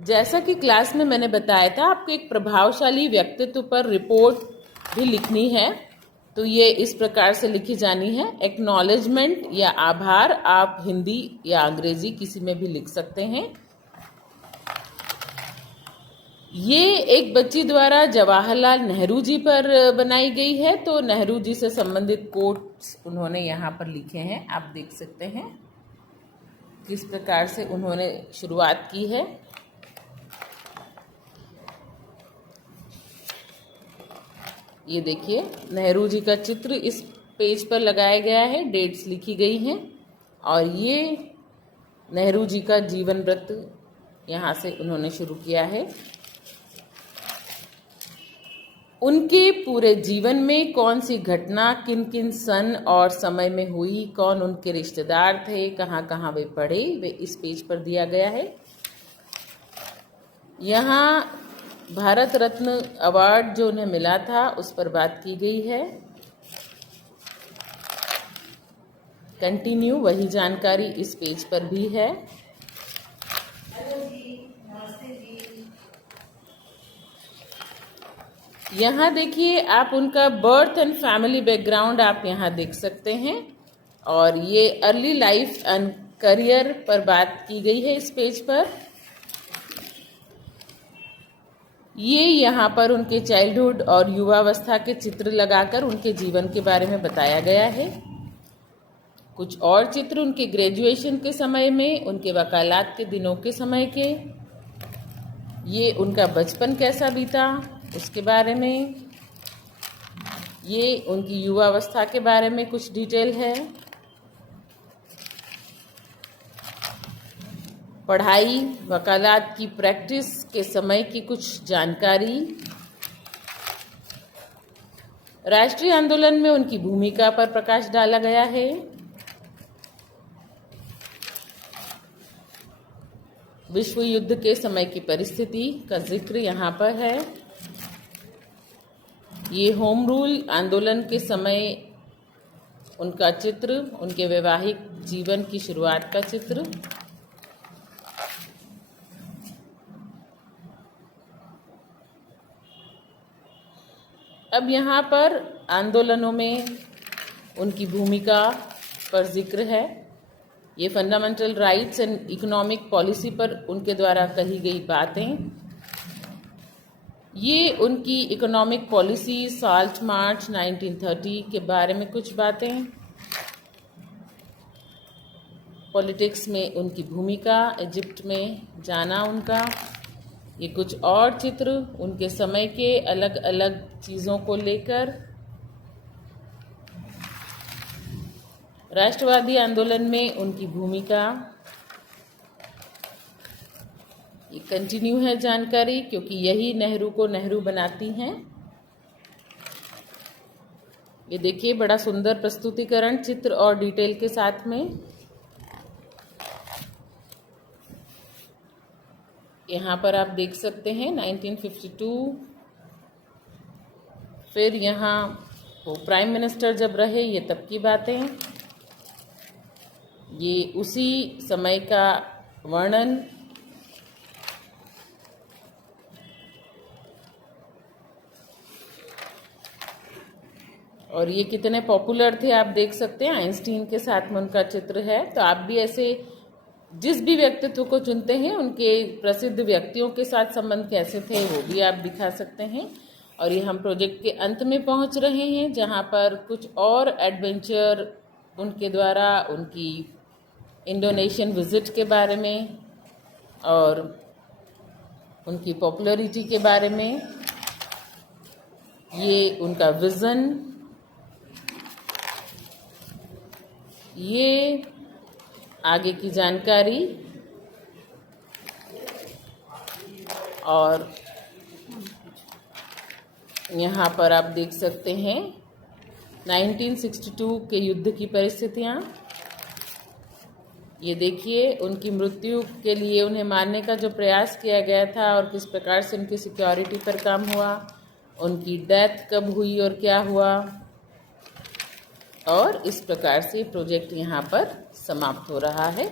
जैसा कि क्लास में मैंने बताया था, आपको एक प्रभावशाली व्यक्तित्व पर रिपोर्ट भी लिखनी है। तो ये इस प्रकार से लिखी जानी है। एक्नॉलेजमेंट या आभार आप हिंदी या अंग्रेजी किसी में भी लिख सकते हैं। ये एक बच्ची द्वारा जवाहरलाल नेहरू जी पर बनाई गई है। तो नेहरू जी से संबंधित कोट्स उन्होंने यहाँ पर लिखे हैं, आप देख सकते हैं किस प्रकार से उन्होंने शुरुआत की है। ये देखिए, नेहरू जी का चित्र इस पेज पर लगाया गया है, डेट्स लिखी गई हैं और ये नेहरू जी का जीवन वृत्त यहाँ से उन्होंने शुरू किया है। उनके पूरे जीवन में कौन सी घटना किन किन सन और समय में हुई, कौन उनके रिश्तेदार थे, कहाँ कहाँ वे पढ़े, वे इस पेज पर दिया गया है। यहाँ भारत रत्न अवार्ड जो उन्हें मिला था उस पर बात की गई है। कंटिन्यू वही जानकारी इस पेज पर भी है। यहाँ देखिए, आप उनका बर्थ एंड फैमिली बैकग्राउंड आप यहाँ देख सकते हैं और ये अर्ली लाइफ एंड करियर पर बात की गई है इस पेज पर। ये यहाँ पर उनके चाइल्डहुड और युवावस्था के चित्र लगाकर उनके जीवन के बारे में बताया गया है। कुछ और चित्र उनके ग्रेजुएशन के समय में, उनके वकालत के दिनों के समय के, ये उनका बचपन कैसा बीता उसके बारे में, ये उनकी युवावस्था के बारे में कुछ डिटेल है। पढ़ाई, वकालत की प्रैक्टिस के समय की कुछ जानकारी, राष्ट्रीय आंदोलन में उनकी भूमिका पर प्रकाश डाला गया है। विश्व युद्ध के समय की परिस्थिति का जिक्र यहाँ पर है। ये होम रूल आंदोलन के समय उनका चित्र, उनके वैवाहिक जीवन की शुरुआत का चित्र। अब यहाँ पर आंदोलनों में उनकी भूमिका पर जिक्र है। ये fundamental rights and economic policy पर उनके द्वारा कही गई बातें। ये उनकी इकोनॉमिक पॉलिसी साल्ट मार्च 1930 के बारे में कुछ बातें। पॉलिटिक्स में उनकी भूमिका, इजिप्ट में जाना उनका। ये कुछ और चित्र उनके समय के अलग अलग चीज़ों को लेकर। राष्ट्रवादी आंदोलन में उनकी भूमिका। ये कंटिन्यू है जानकारी, क्योंकि यही नेहरू को नेहरू बनाती हैं। ये देखिए, बड़ा सुंदर प्रस्तुतिकरण चित्र और डिटेल के साथ में। यहाँ पर आप देख सकते हैं 1952। फिर यहाँ वो प्राइम मिनिस्टर जब रहे, ये तब की बातें। ये उसी समय का वर्णन। और ये कितने पॉपुलर थे आप देख सकते हैं। आइंस्टीन के साथ में उनका चित्र है। तो आप भी ऐसे जिस भी व्यक्तित्व को चुनते हैं, उनके प्रसिद्ध व्यक्तियों के साथ संबंध कैसे थे वो भी आप दिखा सकते हैं। और ये हम प्रोजेक्ट के अंत में पहुंच रहे हैं, जहां पर कुछ और एडवेंचर उनके द्वारा, उनकी इंडोनेशियन विजिट के बारे में और उनकी पॉपुलैरिटी के बारे में, ये उनका विज़न, ये आगे की जानकारी। और यहाँ पर आप देख सकते हैं 1962 के युद्ध की परिस्थितियाँ। ये देखिए, उनकी मृत्यु के लिए उन्हें मारने का जो प्रयास किया गया था और किस प्रकार से उनकी सिक्योरिटी पर काम हुआ, उनकी डेथ कब हुई और क्या हुआ, और इस प्रकार से प्रोजेक्ट यहाँ पर समाप्त हो रहा है।